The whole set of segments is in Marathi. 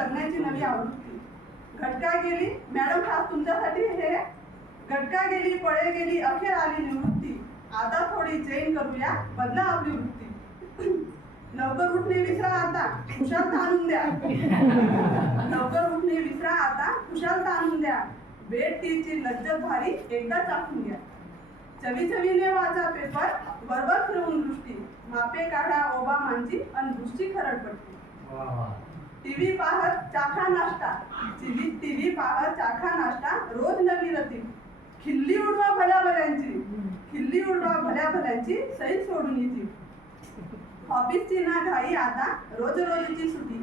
जगण्याची नवी आवृत्ती. घटका गेली मॅडम, खास तुमच्यासाठी हे. घटका गेली, पळे गेली, अखेर आली निवृत्ती. आता थोडी चैन करूया, बदला आपली वृत्ती. लवकर उठणे विसरा आता, कुशाल ताणून द्या. लवकर उठणे विसरा आता, कुशाल ताणून द्या. बेड टीची लज्जत भारी एकदा चाखून घ्या. चवी चवीने वाचा पेपर, बरोबर फिरवून दृष्टी. मापे काढा ओबामांची अन दृष्टी खरडपट्टी. टीव्ही पाहत चाखा नाश्ता, टीव्ही पाहत चाखा नाश्ता, रोज नवी रतीब. खिल्ली उडवा भल्या भल्यांची, खिल्ली उडवा भल्या भल्यांची, सैल सोडून येतील. ऑफिसची ना घाई आता, रोज रोजची सुटी.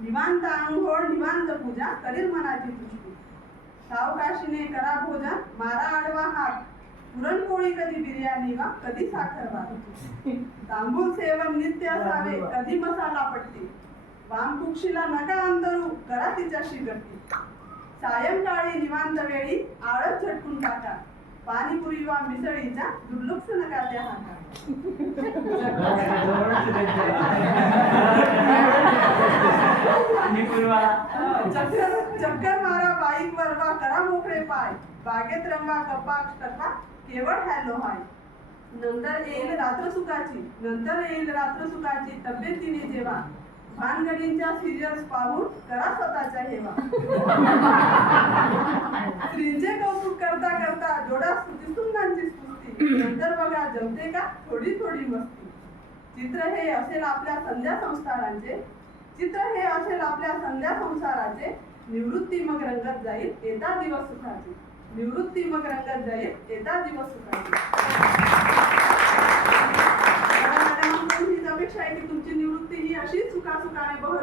निवांत आंघोळ, निवांत पूजा, करील मनाची तुष्टी. सावकाशीने करा भोजन, मारा आडवा हात. पुरणपोळी कधी बिर्याणी वा कधी साखर भात. तांबूळ सेवन नित्य असावे, कधी मसाला पट्टी. वामकुक्षीला नका अंतरू, करा तिच्याशी गट्टी. सायंकाळी निवांत वेळी आळस झटकून टाका. पाणीपुरी वा मिसळीचा दुर्लक्ष नका त्या हाका. चक्कर मारा बाईकवर वा करा मोकळे पाय. बागेत रंगा गप्पा टप्पा, केवळ हॅलो हाय. नंतर येईल रात्र सुखाची, नंतर येईल रात्र सुखाची, तब्येतीने जेवा. भानगडींच्या सिरियल्स पाहून करा स्वतःच्या हेवा. स्त्रीचे कौतुक करता करता जोडा स्तुतीसुंगांची स्तुती. नंतर बघा जमते का थोडी थोडी मस्ती. चित्र हे असेल आपल्या संध्या संस्कारांचे, चित्र हे असेल आपल्या संध्या संसाराचे. निवृत्ती मग रंगत जाईल येता दिवस सुखाची. निवृत्ती मग रंगत जाईल येता दिवस सुखाची. हीच अपेक्षा आहे की तुमची निवृत्ती ही अशीच सुखासुखाने बहर